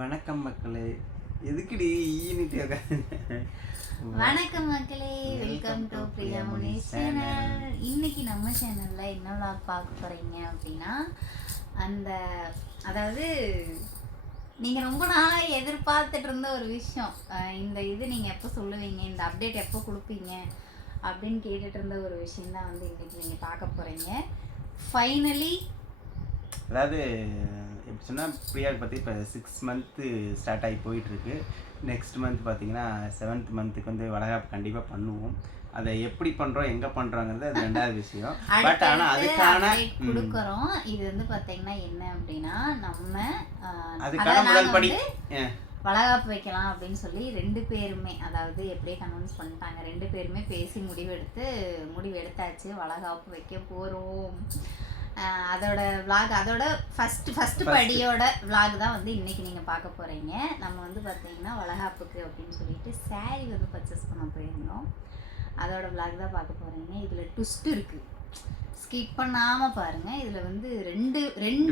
வணக்கம் மக்களே. எதுக்குடி ஈனிட்டு வணக்கம் மக்களே, welcome to Priya Munis channel. இன்னைக்கு நம்ம சேனல்ல என்ன vlog பார்க்க போறீங்க அப்படின்னா, அதாவது நீங்க ரொம்ப நாளா எதிர்பார்த்துட்டு இருந்த ஒரு விஷயம், இந்த இது நீங்க எப்போ சொல்லுவீங்க, இந்த அப்டேட் எப்போ கொடுப்பீங்க அப்படின்னு கேட்டுட்டு இருந்த ஒரு விஷயம் தான் வந்து இன்னைக்கு நீங்க பார்க்க போறீங்க. ஃபைனலி அதாவது எப்படி சொன்னால், பிரியாவுக்கு பற்றி இப்போ 6 மந்த்து ஸ்டார்ட் ஆகி போயிட்டுருக்கு. நெக்ஸ்ட் மந்த் பார்த்தீங்கன்னா 7th மந்த்துக்கு வந்து வளகாப்பு கண்டிப்பாக பண்ணுவோம். அதை எப்படி பண்ணுறோம், எங்கே பண்ணுறோங்கிறது அது ரெண்டாவது விஷயம். பட் ஆனால் அதுக்கான கொடுக்குறோம். இது வந்து பார்த்தீங்கன்னா என்ன அப்படின்னா, நம்ம அதுக்கான முதல் படி வளகாப்பு வைக்கலாம் அப்படின்னு சொல்லி 2 பேருமே, அதாவது எப்படியே கன்வின்ஸ் பண்ணிட்டாங்க. 2 பேருமே பேசி முடிவெடுத்தாச்சு, வளகாப்பு வைக்க போகிறோம். அதோட விளாக், அதோட ஃபஸ்ட்டு படியோட விளாக் தான் வந்து இன்றைக்கி நீங்கள் பார்க்க போகிறீங்க. நம்ம வந்து பார்த்தீங்கன்னா வளகாப்புக்கு அப்படின்னு சொல்லிட்டு சாரீ வந்து பர்ச்சேஸ் பண்ண போயிருந்தோம். அதோட விளாக் தான் பார்க்க போகிறீங்க. இதில் ட்விஸ்ட் இருக்குது, ஸ்கிப் பண்ணாமல் பாருங்கள். இதில் வந்து ரெண்டு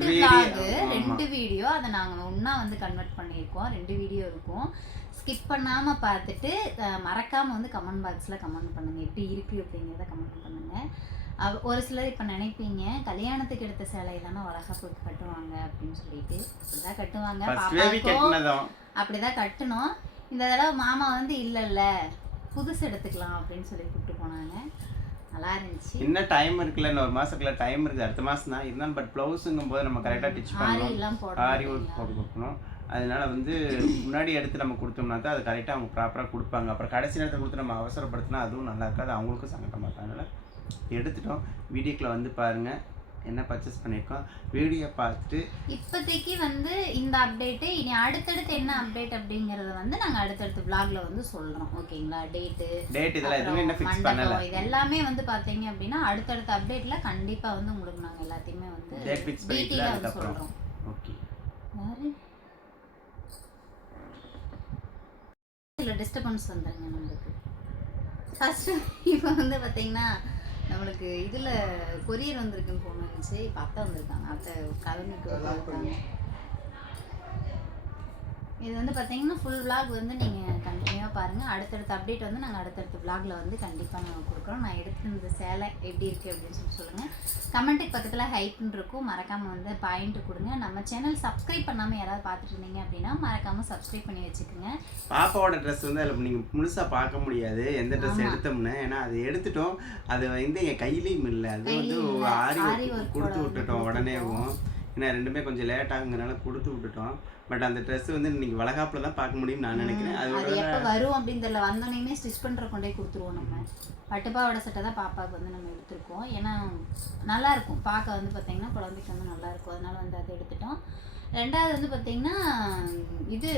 விளாகு, 2 வீடியோ, அதை நாங்கள் ஒன்றா வந்து கன்வெர்ட் பண்ணியிருக்கோம். 2 வீடியோ இருக்கும். ஸ்கிப் பண்ணாமல் பார்த்துட்டு மறக்காமல் வந்து கமெண்ட் பாக்ஸில் கமெண்ட் பண்ணுங்கள், எப்படி இருக்குது அப்படிங்கிறத கமெண்ட் பண்ணுங்கள். ஒரு சிலர் இப்போ நினைப்பீங்க, கல்யாணத்துக்கு எடுத்த சேலை தானே வளகாப்புக்கு கட்டுவாங்க அப்படின்னு சொல்லிட்டு. அப்படிதான் கட்டுவாங்க, பாப்பாக்கும் அப்படிதான் கட்டணும். இந்த தடவை மாமா வந்து இல்லைல்ல, புதுசு எடுத்துக்கலாம் அப்படின்னு சொல்லி கூப்பிட்டு போனாங்க. நல்லா இருந்துச்சு. இன்னும் டைம் இருக்குல்ல, இன்னும் 1 மாதத்துக்குள்ள டைம் இருக்குது, அடுத்த மாதம் தான் இருந்தாலும். பட் ப்ளவுஸுங்கும் போது நம்ம கரெக்டாக டிச் பண்ணணும், ஆரி ஒர்க் போட்டு கொடுக்கணும். அதனால வந்து முன்னாடி எடுத்து நம்ம கொடுத்தோம்னா தான் அது கரெக்டாக அவங்க ப்ராப்பராக கொடுப்பாங்க. அப்புறம் கடைசி நேரத்தில் கொடுத்து நம்ம அவசரப்படுத்தினா அதுவும் நல்லா இருக்காது, அவங்களுக்கும் சங்கடமாக இருக்கும். அதனால் எடுத்துட்டோம். வீடியோக்குள்ள வந்து பாருங்கள் என்ன பர்ச்சேஸ் பண்ணியிருக்கோம். வீடியோ பார்த்துட்டு இப்போதைக்கு வந்து இந்த அப்டேட்டு, இனி அடுத்தடுத்து என்ன அப்டேட் அப்படிங்கிறத வந்து நாங்கள் அடுத்தடுத்து vlogல வந்து சொல்கிறோம். ஓகேங்களா? டேட் இதெல்லாம் எதுவுமே இன்னும் ஃபிக்ஸ் பண்ணல. இது எல்லாமே வந்து பார்த்தீங்க அப்படின்னா அடுத்தடுத்த அப்டேட்டில் கண்டிப்பாக வந்து உங்களுக்கு நாங்கள் எல்லாத்தையுமே வந்து டேட் ஃபிக்ஸ் பண்ணிட்டு வந்து சொல்கிறோம். ஓகே. யாரு இதில் டிஸ்டர்பன்ஸ் வந்துடுங்க நம்மளுக்கு. ஃபஸ்ட்டு இப்போ வந்து பார்த்தீங்கன்னா நம்மளுக்கு இதில் கொரியர் வந்திருக்குன்னு ஃபோன் வந்துச்சு. இப்போ அத்தை வந்திருக்காங்க, அத்தை கலந்துக்கு வந்திருக்காங்க. இது வந்து பார்த்தீங்கன்னா ஃபுல் விளாக் வந்து நீங்கள் கண்டினியூவாக பாருங்கள். அடுத்தடுத்த அப்டேட் வந்து நாங்கள் அடுத்தடுத்த விளாகில் வந்து கண்டிப்பாக நாங்கள் கொடுக்குறோம். நான் எடுத்து இந்த சேலை எப்படி இருக்குது அப்படின்னு சொல்லி சொல்லுங்கள். கமெண்ட்டுக்கு பக்கத்தில் ஹைப்னு இருக்கும், மறக்காமல் வந்து பாயிண்ட் கொடுங்க. நம்ம சேனல் சப்ஸ்கிரைப் பண்ணாமல் யாராவது பார்த்துட்டு இருந்தீங்க அப்படின்னா மறக்காமல் சப்ஸ்கிரைப் பண்ணி வச்சுக்கோங்க. பாப்பாவோட ட்ரெஸ் வந்து அதில் நீங்கள் முழுசாக பார்க்க முடியாது எந்த ட்ரெஸ் எடுத்தோம்னு, ஏன்னா அது எடுத்துட்டோம். அது வந்து என் கையிலையும் இல்லை, அது வந்து ஆரி கொடுத்து விட்டுட்டோம் உடனேவும். ஏன்னா 2மே கொஞ்சம் லேட் ஆகுங்கிறனால கொடுத்து விட்டுட்டோம். பட் அந்த ட்ரெஸ் வந்து நீங்கள் வளகாப்பில் தான் பார்க்க முடியும்னு நான் நினைக்கிறேன். அது எப்போ வரும் அப்படின்னு தெரியல, வந்தோடனே ஸ்டிச் பண்ணுற கொண்டே கொடுத்துருவோம். நம்ம பட்டுப்பாவோட சட்டை தான் பாப்பாவுக்கு வந்து நம்ம எடுத்துருக்கோம். ஏன்னா நல்லாயிருக்கும் பார்க்க, வந்து பார்த்திங்கன்னா குழந்தைக்கு வந்து நல்லாயிருக்கும். அதனால் வந்து அதை எடுத்துட்டோம். 2வது வந்து பார்த்திங்கன்னா இது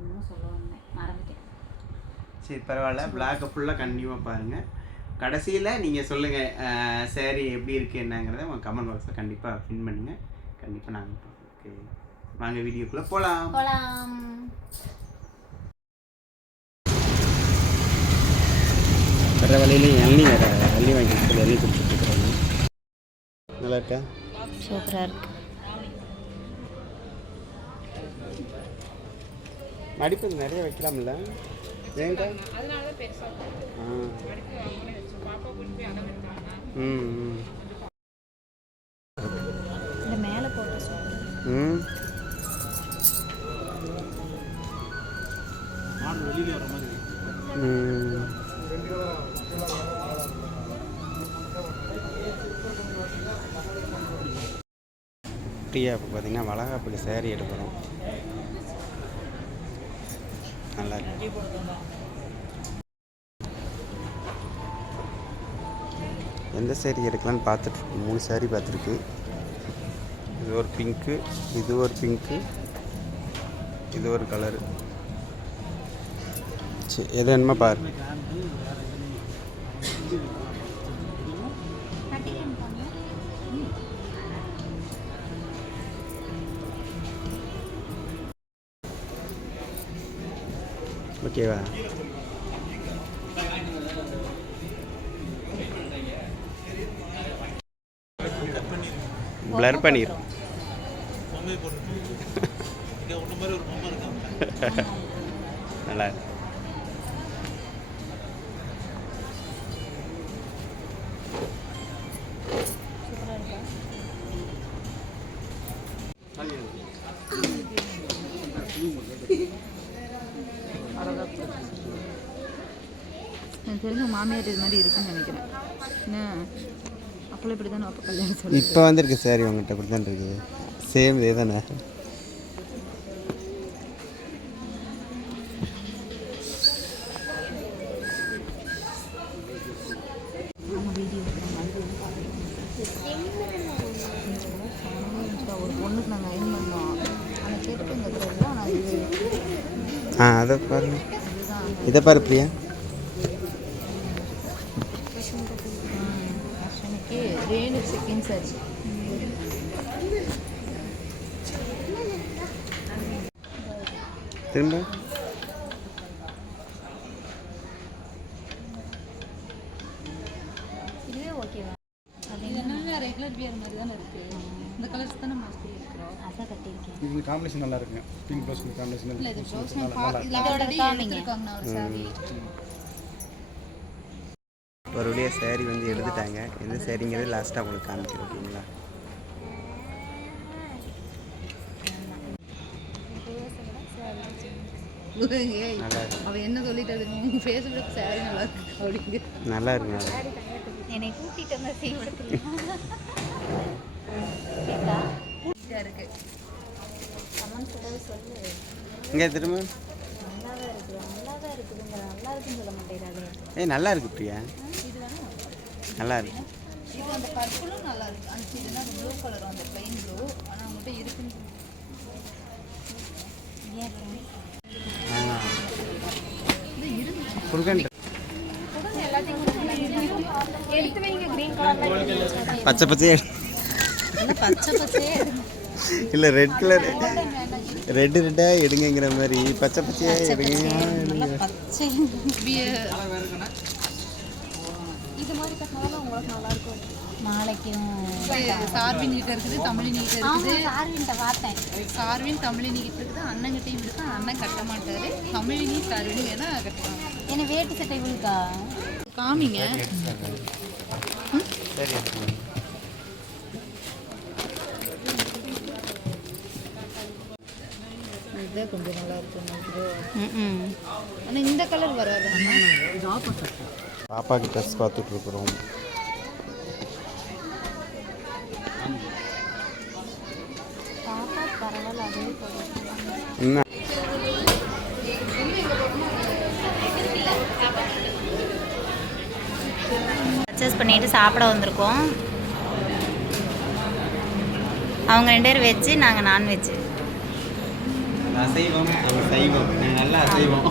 இன்னும் சொல்ல வந்தேன், மறந்துட்டேன். சரி பரவாயில்ல, பிளாக்கை ஃபுல்லாக கண்டினியூவாக பாருங்கள். கடைசியில் நீங்கள் சொல்லுங்கள் சாரி எப்படி இருக்குது என்னங்கிறத உங்கள் கமெண்ட் பாக்ஸில் கண்டிப்பாக பின் பண்ணுங்கள். கண்டிப்பாக நாங்கள் ஓகே, வாங்க வீடியோக்குள்ளே போகலாம். வர வழியிலையும் எண்ணி எண்ணி வாங்கி எண்ணி கொடுத்துட்ருக்குறாங்க. நல்லா இருக்கா? சூப்பராக இருக்கு. மடிப்பு நிறைய வைக்கலாம்ல, ஏங்க? இந்த மேலே போட்டு வெளியில் வர மாதிரி. பிரியா இப்போ பார்த்தீங்கன்னா வளகாப்புக்கு சேரீ எடுக்கிறோம். நல்லா இருக்கு. எந்த சேரீ எடுக்கலான்னு பார்த்துட்ருக்கு. 3 சேரீ பார்த்துருக்கு. இது ஒரு பிங்க்கு, இது ஒரு பிங்க்கு, இது ஒரு கலரு. சரி எது வேணுமா பாரு. ஓகேவா? பிளர் பண்ணிடும். நல்லா இருக்கு. எனக்கு தெரிஞ்ச மாமியார் இது மாதிரி இருக்குன்னு நினைக்கிறேன். என்ன அப்போ இப்படி தானே அப்போ கல்யாணம் சொல்லி இப்போ வந்திருக்கு சாரி உங்கள்கிட்ட இப்படி தான் இருக்குது. சேம் இதே தானே. ஒரு பொண்ணுக்கு நாங்கள் அயன் பண்ணோம். அதை கேட்டுட்டு இந்த தெரியும். ஆனால் இது அதை பாருங்க, இதுதான் இதை பாரு பிரியா. அஸ்வினிக்கு ரேணு செகண்ட்ஸ் ஆச்சு. திரும்ப இதுவே ஓகேவா? இது என்னங்க ரெகுலர் வியர் மாதிரி தானே இருக்குது. இந்த கலர்ஸ் தானே மாஸ்க் இருக்கிறோம். அதான் கட்டியிருக்கேன். இது காம்பினேஷன் நல்லா இருக்குங்க. பிங்க் ப்ளவுஸ் காம்பினேஷன் இல்லை இது ப்ளவுஸ் நல்லா நான் இதில் ஆல்ரெடி எடுத்துருக்காங்கண்ணா ஒரு சாரி. ஒரு வழியாக சேரீ வந்து எடுத்துட்டாங்க. எந்த சேரீங்கிறது லாஸ்ட்டாக உங்களுக்கு காமிக்கிறேன், ஓகேங்களா? நல்லா இருக்கு, அவள் என்ன சொல்லிட்டு உங்கள் ஃபேஸ்புக் சாரி நல்லா இருக்கு அப்படிங்க. நல்லா இருக்கு, நல்லா இருக்கு. என்னை கூட்டிகிட்டு வந்த செய்யப்படுத்தல இருக்கு. கமெண்ட்ஸ் ஏதாவது சொல்லு. இங்கே திரும்ப நல்லாதான் இருக்குது, நல்லாதான் இருக்குதுங்க. நல்லா இருக்குன்னு சொல்ல மாட்டேங்கிறாரு. நல்லா இருக்கு பிரியா, இது வேணா நல்லா இருக்கு. இது அந்த பர்பிளும் நல்லா இருக்கு. அந்த இதுனா அந்த ப்ளூ கலரும் அந்த பிளைன் ப்ளூ. ஆனால் அவங்ககிட்ட இருக்குன்னு ஏன் இது இருக்கு. குறுக்கன் எடுத்து வைங்க. கிரீன் கலர் பச்சை பச்சையே பச்சை பச்சையே இல்லை, ரெட் கலர் ரெட்டு ரெட்டாக எடுங்கிற மாதிரி பச்சை பச்சையாக எடுங்க. பச்சை இது மாதிரி கட்டினாலும் உங்களுக்கு நல்லா இருக்கும். நாளைக்கும் சார்வின் கிட்ட இருக்குது, தமிழினி கிட்ட இருக்குது. சார்வின்ட்ட பார்த்தேன். சார்வின் தமிழினி கிட்ட இருக்குது. அண்ணங்கிட்டையும் இருக்கு. அண்ணன் கட்ட மாட்டாரு. தமிழினி சார்வின் வேணா கட்டுவாங்க. என்ன வேட்டு சட்டை இவளுக்கா? காமிங்க. சரி, இதுதான் கொஞ்சம் நல்லா இருக்கும். ஆனால் இந்த கலர் வராது. பாப்பாக்கு ட்ரெஸ் பார்த்துட்டு இருக்கிறோம். பாப்பா பரவாயில்ல, அதே போதும். என்ன பர்ச்சேஸ் பண்ணிட்டு சாப்பிட வந்திருக்கோம். அவங்க 2 பேர் வெஜ்ஜு, நாங்கள் நான்வெஜ்ஜு. அசைவம், அவங்க சைவம். நல்லா அசைவம்.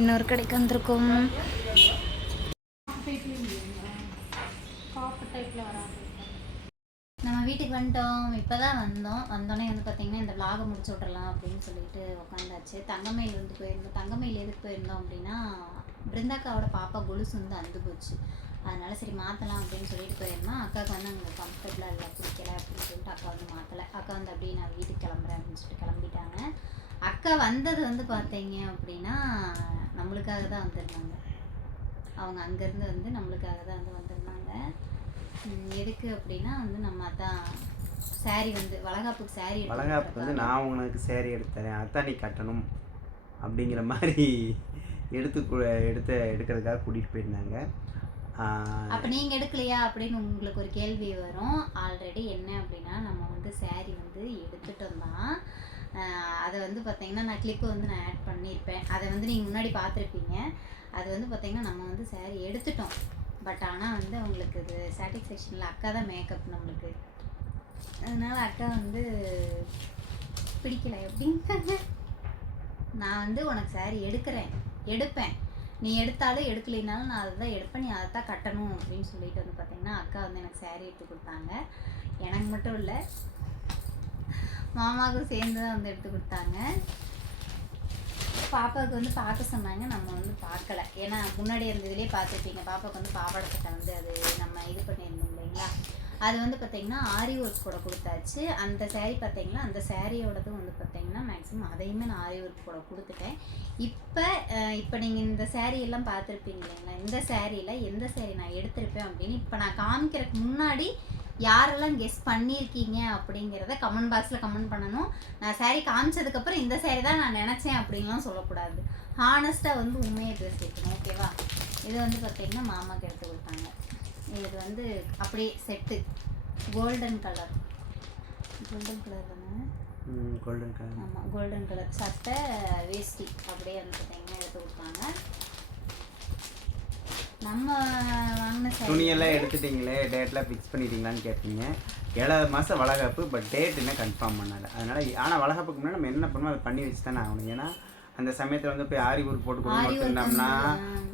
இன்னொரு கடைக்கு வந்திருக்கோம். நம்ம வீட்டுக்கு வந்துட்டோம். இப்போ தான் வந்தோடனே வந்து பார்த்திங்கன்னா இந்த விலாகை முடிச்சு விட்றலாம் அப்படின்னு சொல்லிட்டு உட்காந்தாச்சு. தங்கமயில் வந்து போயிருந்தோம். தங்கமயில் எதுக்கு போயிருந்தோம் அப்படின்னா, பிருந்தாக்காவோட பாப்பா கொலுசு வந்து அந்து போச்சு. அதனால சரி மாற்றலாம் அப்படின்னு சொல்லிட்டு போயிருந்தோம். அக்காவுக்கு வந்து அங்கே கம்ஃபர்டபுளாக இல்லை, பிடிக்கல அப்படின்னு சொல்லிட்டு அக்கா வந்து மாற்றலை. அக்கா வந்து அப்படியே நான் வீட்டுக்கு கிளம்புறேன் அப்படின்னு சொல்லிட்டு கிளம்பிட்டாங்க. அக்கா வந்தது வந்து பார்த்தீங்க அப்படின்னா நம்மளுக்காக தான் வந்திருந்தாங்க. அவங்க அங்கேருந்து வந்து நம்மளுக்காக தான் வந்து வந்திருந்தாங்க. எதுக்கு அப்படின்னா வந்து நம்ம அதான் சாரீ வந்து வளகாப்புக்கு சாரீ வளகாப்புக்கு வந்து நான் உனக்கு சேரீ எடுத்துறேன், அதான் நீ கட்டணும் அப்படிங்கிற மாதிரி எடுக்கிறதுக்காக கூட்டிகிட்டு போயிருந்தாங்க. அப்போ நீங்கள் எடுக்கலையா அப்படின்னு உங்களுக்கு ஒரு கேள்வி வரும். ஆல்ரெடி என்ன அப்படின்னா நம்ம வந்து சாரீ வந்து எடுத்துட்டோம் தான். அதை வந்து பார்த்திங்கன்னா நான் கிளிப்பு வந்து நான் ஆட் பண்ணியிருப்பேன். அதை வந்து நீங்கள் முன்னாடி பார்த்துருப்பீங்க. அது வந்து பார்த்திங்கன்னா நம்ம வந்து சாரீ எடுத்துட்டோம். பட் ஆனால் வந்து அவங்களுக்கு இது சாட்டிஸ்ஃபேக்ஷனில் அக்கா தான் மேக்கப் நம்மளுக்கு. அதனால் அக்கா வந்து பிடிக்கலை அப்படின்ட்டாங்க. நான் வந்து உனக்கு சாரீ எடுப்பேன், நீ எடுத்தாலும் எடுக்கலைனாலும் நான் அதை தான் எடுப்பேன், நீ அதை தான் கட்டணும் அப்படின்னு சொல்லிட்டு வந்து பார்த்திங்கன்னா அக்கா வந்து எனக்கு சாரீ எடுத்து கொடுத்தாங்க. எனக்கு மட்டும் இல்லை, மாமாவுக்கும் சேர்ந்து தான் வந்து எடுத்து கொடுத்தாங்க. பாப்பாவுக்கு வந்து பார்க்க சொன்னாங்க, நம்ம வந்து பார்க்கல. ஏன்னா முன்னாடி இருந்ததுலேயே பார்த்துருப்பீங்க, பாப்பாவுக்கு வந்து பாவாடை சட்டை வந்து அது நம்ம இது பண்ணியிருந்தோம் இல்லைங்களா, அது வந்து பார்த்திங்கன்னா ஆரி ஒர்க் கூட கொடுத்தாச்சு. அந்த சேரீ பார்த்திங்கன்னா அந்த சேரீயோடதும் வந்து பார்த்திங்கன்னா மேக்ஸிமம் அதையுமே நான் ஆரி ஒர்க் கூட கொடுத்துட்டேன். இப்போ நீங்கள் இந்த சேரீ எல்லாம் பார்த்துருப்பீங்க இல்லைங்களா, இந்த சேரீயில் எந்த சேரீ நான் எடுத்திருப்பேன் அப்படின்னு இப்போ நான் காமிக்கிறதுக்கு முன்னாடி யாரெல்லாம் கெஸ் பண்ணியிருக்கீங்க அப்படிங்கிறத கமெண்ட் பாக்ஸில் கமெண்ட் பண்ணணும். நான் சேரீ காமிச்சதுக்கப்புறம் இந்த சேரீ தான் நான் நினச்சேன் அப்படின்லாம் சொல்லக்கூடாது. ஹானஸ்ட்டாக வந்து உண்மையை பேசிக்கணும், ஓகேவா. இது வந்து பார்த்திங்கன்னா மாமாவுக்கு எடுத்து கொடுத்தாங்க. இது வந்து அப்படியே செட்டு கோல்டன் கலர் தானே, கோல்டன் கலர். ஆமாம், கோல்டன் கலர் சட்டை வேஷ்டி அப்படியே வந்து பார்த்திங்கன்னா எடுத்து கொடுத்தாங்க. நம்ம வாங்கின துணியெல்லாம் எடுத்துட்டிங்களே, டேட்லாம் ஃபிக்ஸ் பண்ணிட்டீங்களான்னு கேட்பீங்க. 7வது மாதம் வளகாப்பு, பட் டேட் இன்னும் கன்ஃபார்ம் பண்ணலை. அதனால் ஆனால் வளகாப்புக்கு முன்னாடி நம்ம என்ன பண்ணுவோம், அதை பண்ணி வச்சு தானே ஆகணும். ஏன்னா அந்த சமயத்தில் வந்து போய் ஆரி ஒர்க் போட்டு கொடுத்தோம்னா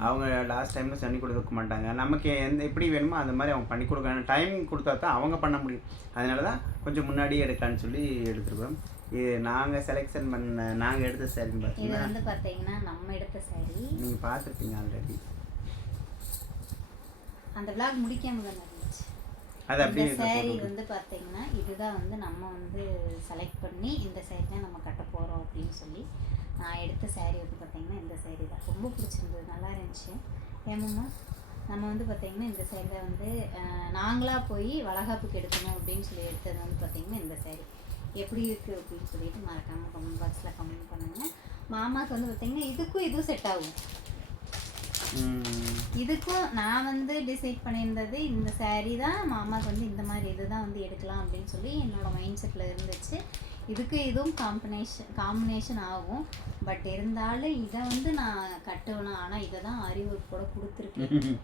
அவங்க லாஸ்ட் டைமில் பண்ணி கொடுக்க மாட்டாங்க. நமக்கு எப்படி வேணுமோ அந்த மாதிரி அவங்க பண்ணி கொடுக்கணும். டைமிங் கொடுத்தா தான் அவங்க பண்ண முடியும். அதனால தான் கொஞ்சம் முன்னாடியே எடுக்கலான்னு சொல்லி எடுத்துருக்கோம். இது நாங்கள் செலெக்ஷன் பண்ண நாங்கள் எடுத்த சேரீன்னு பார்த்தீங்கன்னா, இது வந்து பார்த்தீங்கன்னா நம்ம எடுத்த சேரீ நீங்கள் பார்த்துருப்பீங்க ஆல்ரெடி. அந்த விளாக் முடிக்காம தான் இருந்துச்சு. அது அப்படியே இந்த சேரீ வந்து பார்த்தீங்கன்னா இதுதான் வந்து நம்ம வந்து செலக்ட் பண்ணி இந்த சேரீ தான் நம்ம கட்ட போகிறோம் அப்படின்னு சொல்லி நான் எடுத்த சேரீ வந்து பார்த்தீங்கன்னா இந்த சேரீ தான். ரொம்ப பிடிச்சிருந்தது, நல்லா இருந்துச்சு. ஏமாம்மா நம்ம வந்து பார்த்தீங்கன்னா இந்த சேரீ தான் வந்து நாங்களாக போய் வளகாப்புக்கு எடுக்கணும் அப்படின்னு சொல்லி எடுத்தது வந்து பார்த்தீங்கன்னா இந்த சேரீ. எப்படி இருக்குது அப்படின்னு சொல்லிட்டு மறக்காமல் கமெண்ட் பாக்ஸில் கமெண்ட் பண்ணுங்கள். மாமாவுக்கு வந்து பார்த்தீங்கன்னா இதுவும் செட் ஆகும். இதுக்கும் நான் வந்து டிசைட் பண்ணியிருந்தது இந்த சேரீ தான் மாமாவுக்கு வந்து இந்த மாதிரி இதுதான் வந்து எடுக்கலாம் அப்படின்னு சொல்லி என்னோடய மைண்ட் செட்டில் இருந்துச்சு. இதுவும் காம்பினேஷன் ஆகும். பட் இருந்தாலும் இதை வந்து நான் கட்டணும். ஆனால் இதை தான் ஆரி ஒர்க் கூட கொடுத்துருக்கேன்.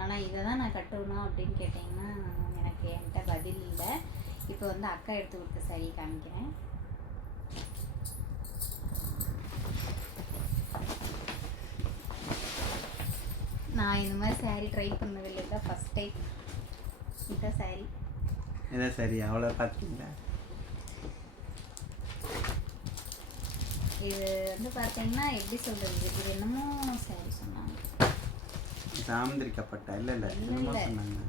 ஆனால் இதை தான் நான் கட்டணும் அப்படின்னு கேட்டிங்கன்னா எனக்கு என்கிட்ட பதில் இல்லை. இப்போ வந்து அக்கா எடுத்து கொடுத்த சேரீ காமிக்கிறேன். நான் இந்த மாதிரி சேரீ ட்ரை பண்ணதில்லை, தான் ஃபஸ்ட் டைம். இதான் சேரீ. இதான் சரி, அவ்வளோ பார்த்துக்கிங்களா. இது வந்து பார்த்தீங்கன்னா எப்படி சொல்கிறது, இது என்னமோ சேரீ சொன்னாங்க, சாமந்திரிக்கப்பட்ட இல்லை என்னமோ சொன்னாங்க,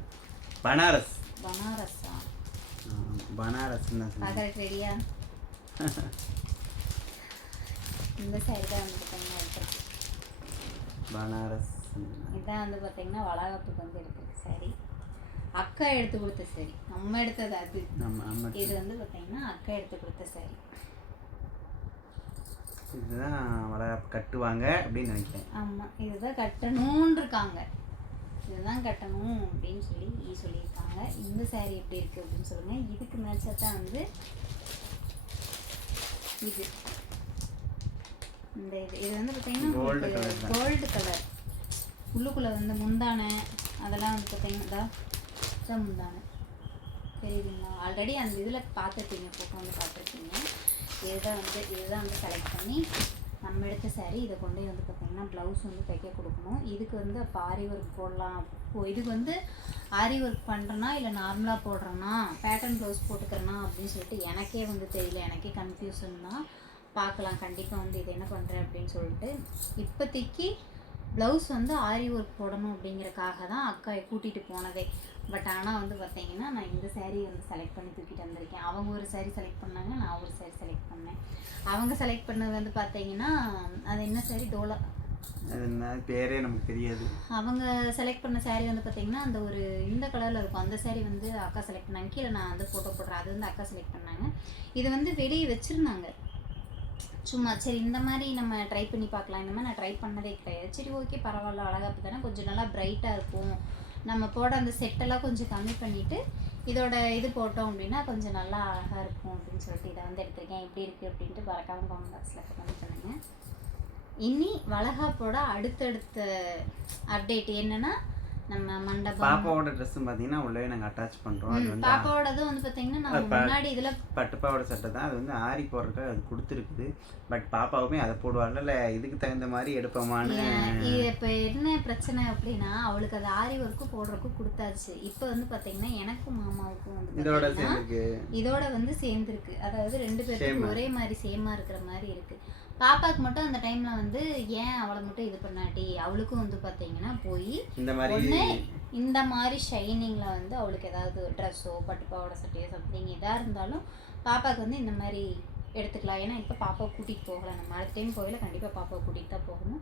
பனாரஸா பனாரஸ்ன்னு தான் பார்க்குறக்கு ரெடியா. இந்த சேரீ தான் வந்து பார்த்தீங்கன்னா எடுத்துருக்கு. பனாரஸ் இதான் வந்து பார்த்தீங்கன்னா வளகாப்புக்கு வந்து எடுத்துருக்கு சேரீ. அக்கா எடுத்து கொடுத்த சேரீ, நம்ம எடுத்தது அது. இது வந்து பார்த்தீங்கன்னா அக்கா எடுத்து கொடுத்த சேரீ. இதுதான் வளகாப்பு கட்டுவாங்க அப்படின்னு நினைக்கிறேன். ஆமாம், இதுதான் கட்டணும்னு இருக்காங்க. இதுதான் கட்டணும் அப்படின்னு சொல்லி சொல்லியிருக்காங்க. இந்த சேரீ எப்படி இருக்குது அப்படின்னு சொல்லுங்கள். இதுக்கு மேட்சாக தான் வந்து இது இந்த இது வந்து பார்த்தீங்கன்னா கோல்டு கலர். உள்ளுக்குள்ளே வந்து முந்தானை அதெல்லாம் வந்து பார்த்தீங்கன்னா தான் முந்தானை தெரியுதுங்களா. ஆல்ரெடி அந்த இதில் பார்த்துருப்பீங்க, ஃபோட்டோ வந்து பார்த்துருப்பீங்க. இதுதான் வந்து செலக்ட் பண்ணி நம்ம எடுத்த சேரீ. இதை கொண்டு வந்து பார்த்திங்கன்னா ப்ளவுஸ் வந்து தைக்க கொடுக்கணும். இதுக்கு வந்து அப்போ ஆரி ஒர்க் போடலாம். இதுக்கு வந்து ஆரி ஒர்க் பண்ணுறேன்னா இல்லை நார்மலாக போடுறேன்னா பேட்டர்ன் ப்ளவுஸ் போட்டுக்கிறேன்னா அப்படின்னு சொல்லிட்டு எனக்கே வந்து தெரியல. எனக்கே கன்ஃபியூஷன் தான். பார்க்கலாம் கண்டிப்பாக வந்து இது என்ன பண்ணுறேன் அப்படின்னு சொல்லிட்டு. இப்போதைக்கு ப்ளவுஸ் வந்து ஆரி ஒர்க் போடணும் அப்படிங்கிறக்காக தான் அக்கா கூட்டிகிட்டு போனதே. பட் ஆனால் வந்து பார்த்தீங்கன்னா நான் இந்த சேரீ வந்து செலக்ட் பண்ணி தூக்கிட்டு வந்திருக்கேன். அவங்க ஒரு சேரீ செலக்ட் பண்ணாங்க, நான் ஒரு சேரீ செலக்ட் பண்ணேன். அவங்க செலக்ட் பண்ணது வந்து பார்த்தீங்கன்னா அது என்ன சேரீ, டோலா, பேரே நமக்கு தெரியாது. அவங்க செலக்ட் பண்ண சேரீ வந்து பார்த்தீங்கன்னா அந்த ஒரு இந்த கலரில் இருக்கும். அந்த சேரீ வந்து அக்கா செலக்ட் பண்ணாங்க. கீழே நான் வந்து ஃபோட்டோ போடுறேன், அது வந்து அக்கா செலக்ட் பண்ணாங்க. இது வந்து வெளியே வச்சுருந்தாங்க சும்மா. சரி இந்த மாதிரி நம்ம ட்ரை பண்ணி பார்க்கலாம். இந்த மாதிரி நான் ட்ரை பண்ணதே கிடையாது. சரி ஓகே பரவாயில்ல, அழகாக தானே, கொஞ்சம் நல்லா ப்ரைட்டாக இருக்கும். நம்ம போட அந்த செட்டெல்லாம் கொஞ்சம் கம்மி பண்ணிவிட்டு இதோட இது போட்டோம் அப்படின்னா கொஞ்சம் நல்லா அழகாக இருக்கும் அப்படின்னு சொல்லிட்டு இதை வந்து எடுத்திருக்கேன். எப்படி இருக்குது அப்படின்ட்டு மறக்காம கமெண்ட் பாக்ஸில் கமெண்ட் பண்ணுங்கள். இனி வளகாப்போட அடுத்தடுத்த அப்டேட் என்னென்னா நம்ம மண்டபம் பாப்பாவோட ட்ரெஸ்ஸும் பார்த்தீங்கன்னா உள்ளே நாங்கள் அட்டாச் பண்ணுறோம். அது வந்து பாப்பாவோடதும் வந்து பார்த்தீங்கன்னா நம்ம முன்னாடி இதில் பட்டுப்பாவோட சட்டை தான். அது வந்து ஆரி போடுறதுக்காக அது கொடுத்துருக்குது. பட் பாப்பாவுமே அதை போடுவாங்க இல்லை இதுக்கு தகுந்த மாதிரி எடுப்போமான்னு. இது இப்போ என்ன பிரச்சனை அப்படின்னா அவளுக்கு அது ஆரி ஒர்க்கும் போடுறதுக்கும் கொடுத்தாச்சு. இப்போ வந்து பார்த்தீங்கன்னா எனக்கும் மாமாவுக்கும் வந்து இதோட சேர்ந்துருக்கு. இதோட வந்து சேர்ந்துருக்கு. அதாவது 2 பேருக்கும் ஒரே மாதிரி சேமாக இருக்கிற மாதிரி இருக்கு. பாப்பாக்கு மட்டும் அந்த டைம்ல வந்து ஏன் அவளை மட்டும் இது பண்ணாட்டி அவளுக்கும் வந்து பார்த்தீங்கன்னா போய் இந்த மாதிரி ஷைனிங்ல வந்து அவளுக்கு ஏதாவது ட்ரெஸ்ஸோ பட்டுப்பாவோட சட்டையோ சம்திங் எதாக இருந்தாலும் பாப்பாவுக்கு வந்து இந்த மாதிரி எடுத்துக்கலாம். ஏன்னா இப்போ பாப்பாவை கூட்டிகிட்டு போகலாம். நம்ம அடுத்த டைம் போகல கண்டிப்பாக பாப்பாவை கூட்டிகிட்டு தான் போகணும்.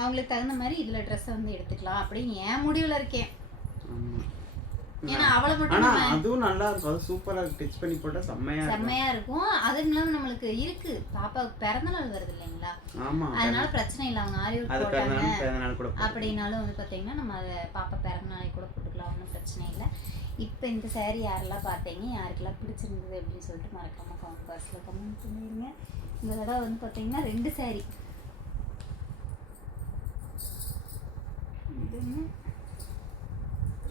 அவங்களுக்கு தகுந்த மாதிரி இதில் ட்ரெஸ்ஸை வந்து எடுத்துக்கலாம் அப்படின்னு என் முடிவில் இருக்கேன். ஏன்னா அவளை மட்டும் அதுவும் நல்லா இருக்கும். அது சூப்பரா ஸ்டிச் பண்ணி போட்டா செம்மையா இருக்கும். அதுவும் இல்லாம நம்மளுக்கு இருக்கு பாப்பாவுக்கு பிறந்த நாள் வருது இல்லைங்களா? அதனால பிரச்சனை இல்லை. அவங்க ஆரி ஒர்க் போட்டாங்க அப்படின்னாலும் வந்து பார்த்தீங்கன்னா நம்ம அதை பாப்பா பிறந்த நாளைக்கு கூட போட்டுக்கலாம். ஒன்றும் பிரச்சனை இல்லை. இப்போ இந்த saree யாரெல்லாம் பார்த்தீங்க யாருக்கெல்லாம் பிடிச்சிருந்தது அப்படின்னு சொல்லிட்டு மறக்காம கமெண்ட் பாக்ஸில் கமெண்ட் பண்ணிடுங்க. இந்த தடவை வந்து பார்த்தீங்கன்னா 2 saree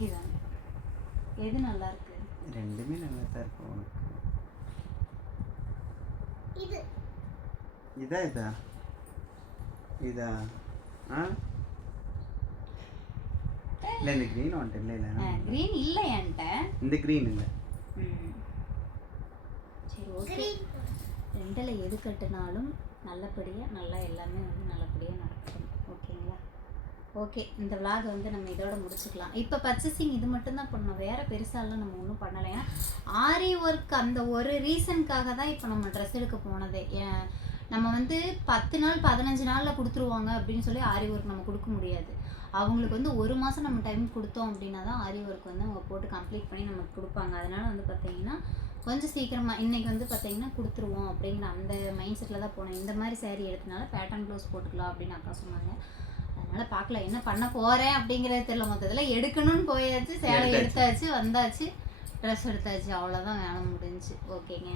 இதுதான். எது நல்லா இருக்கு? ரெண்டுமே நல்லா தான் இருக்கு. உனக்கு இதா இல்லை இந்த க்ரீன் வந்துட்டு இல்லை க்ரீன் இல்லை என்கிட்ட. இந்த க்ரீன் இல்லை. சரி ஓகே. 2ல் எது கட்டினாலும் நல்லபடியாக நல்லா எல்லாமே வந்து நல்லபடியாக நடக்கும். ஓகேங்களா? ஓகே, இந்த விளாக் வந்து நம்ம இதோட முடிச்சுக்கலாம். இப்போ பர்ச்சேசிங் இது மட்டும்தான் பண்ணோம். வேறு பெருசாலாம் நம்ம ஒன்றும் பண்ணலை. ஏன்னா ஆரி ஒர்க் அந்த ஒரு ரீசனுக்காக தான் இப்போ நம்ம ட்ரெஸ் எடுக்க போனதே. நம்ம வந்து 10 நாள் 15 நாளில் கொடுத்துருவாங்க அப்படின்னு சொல்லி ஆரி ஒர்க் நம்ம கொடுக்க முடியாது. அவங்களுக்கு வந்து 1 மாதம் நம்ம டைம் கொடுத்தோம் அப்படின்னா தான் ஆரி ஒர்க் வந்து அவங்க போட்டு கம்ப்ளீட் பண்ணி நமக்கு கொடுப்பாங்க. அதனால் வந்து பார்த்திங்கன்னா கொஞ்சம் சீக்கிரமாக இன்றைக்கி வந்து பார்த்திங்கன்னா கொடுத்துருவோம் அப்படிங்கிற அந்த மைண்ட் செட்டில் தான் போனேன். இந்த மாதிரி saree எடுத்தனால பேட்டர்ன் ப்ளவுஸ் போட்டுக்கலாம் அப்படின்னு அக்கா சொன்னாங்க. அதனால் பார்க்கலாம் என்ன பண்ண போகிறேன் அப்படிங்கிறது தெரியல. மொத்தத்தில் எடுக்கணும்னு போயாச்சு, சேலை எடுத்தாச்சு, வந்தாச்சு, ட்ரெஸ் எடுத்தாச்சு, அவ்வளோதான் வேலை முடிஞ்சிச்சு. ஓகேங்க,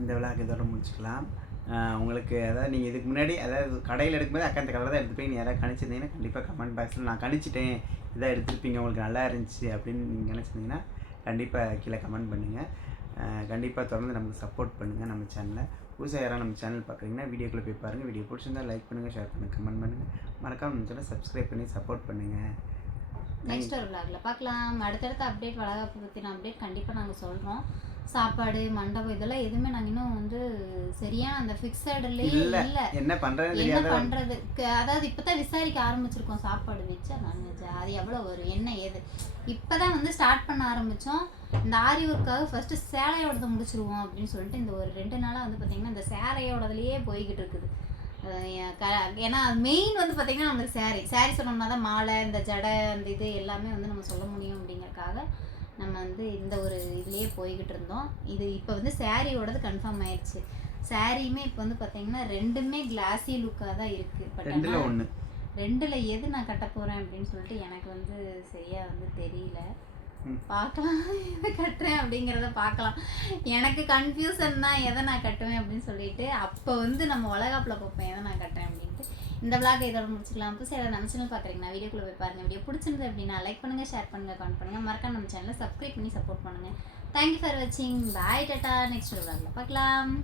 இந்த விழாக்கு இதோட முடிச்சுக்கலாம். உங்களுக்கு அதாவது நீங்கள் இதுக்கு முன்னாடி அதாவது கடையில் எடுக்கும்போது அக்கா இந்த கலர் தான் எடுத்துப்பீங்க நீ யாராவது கணிச்சிருந்தீங்கன்னா கண்டிப்பாக கமெண்ட் பாக்ஸில் நான் கணிச்சிட்டேன் இதாக எடுத்துருப்பீங்க உங்களுக்கு நல்லா இருந்துச்சு அப்படின்னு நீங்கள் நினச்சிருந்தீங்கன்னா கண்டிப்பாக கீழே கமெண்ட் பண்ணுங்கள். கண்டிப்பாக தொடர்ந்து நமக்கு சப்போர்ட் பண்ணுங்கள். நம்ம சேனலில் புதுசாக யாராவது நம்ம சேனல் பார்க்குறீங்கன்னா வீடியோக்குள்ளே போய் பாருங்கள். வீடியோ பிடிச்சிருந்தால் லைக் பண்ணுங்கள், ஷேர் பண்ணுங்கள், கமெண்ட் பண்ணுங்கள். மறக்காமல் நம்ம சேனல் சப்ஸ்கிரைப் பண்ணி சப்போர்ட் பண்ணுங்கள். நெக்ஸ்ட் ஒரு விளாகில் பார்க்கலாம். அடுத்தடுத்த அப்டேட் வளகாப்பு பற்றின அப்டேட் கண்டிப்பாக நாங்கள் சொல்கிறோம். சாப்பாடு மண்டபம் இதெல்லாம் எதுவுமே நாங்கள் இன்னும் வந்து சரியான அந்த ஃபிக்ஸட்லேயே இல்லை. என்ன பண்ணுறது அதாவது இப்போ தான் விசாரிக்க ஆரம்பிச்சிருக்கோம். சாப்பாடு வச்சா நான்வெஜ் அது எவ்வளோ வரும் என்ன ஏது இப்போ தான் வந்து ஸ்டார்ட் பண்ண ஆரம்பித்தோம். இந்த ஆரி ஒர்க்காக ஃபஸ்ட்டு சேலையோடதை முடிச்சிருவோம் அப்படின்னு சொல்லிட்டு இந்த ஒரு 2 நாளாக வந்து பார்த்திங்கன்னா இந்த சேலையோடதுலேயே போய்கிட்டு இருக்குது. ஏன்னா மெயின் வந்து பார்த்திங்கன்னா நம்மளுக்கு சேரீ சொன்னோம்னா தான் மாலை இந்த ஜடை அந்த இது எல்லாமே வந்து நம்ம சொல்ல முடியும் அப்படிங்கிறதுக்காக நம்ம வந்து இந்த ஒரு இதுலேயே போய்கிட்டு இருந்தோம். இது இப்போ வந்து சேரீயோடது கன்ஃபார்ம் ஆயிடுச்சு. சாரியுமே இப்போ வந்து பார்த்தீங்கன்னா 2மே கிளாஸி லுக்காக தான் இருக்குது. பட் 2ல் எது நான் கட்ட போகிறேன் அப்படின்னு சொல்லிட்டு எனக்கு வந்து சரியாக வந்து தெரியல. பார்க்கலாம் எதை கட்டுறேன் அப்படிங்கிறத பார்க்கலாம். எனக்கு கன்ஃபியூஷன் தான் எதை நான் கட்டுவேன் அப்படின்னு சொல்லிட்டு அப்போ வந்து நம்ம வளகாப்பில் பார்ப்பேன் எதை நான் கட்டுறேன் அப்படின்ட்டு. இந்த விளாக் இதோட முடிச்சுக்கலாம். புதுசாக ஏதாவது நம்ம சேனல் பார்க்குறீங்கன்னா வீடியோக்குள்ளே போய் பாருங்கள். வீடியோ பிடிச்சிருந்தது அப்படின்னா லைக் பண்ணுங்கள், ஷேர் பண்ணுங்கள், கமெண்ட் பண்ணுங்கள். மறக்காம நம்ம சேனலை சப்ஸ்கிரைப் பண்ணி சப்போர்ட் பண்ணுங்கள். தேங்க்யூ ஃபார் வாட்சிங். பாய் டாட்டா. நெக்ஸ்ட் விளாக்ல பார்க்கலாம்.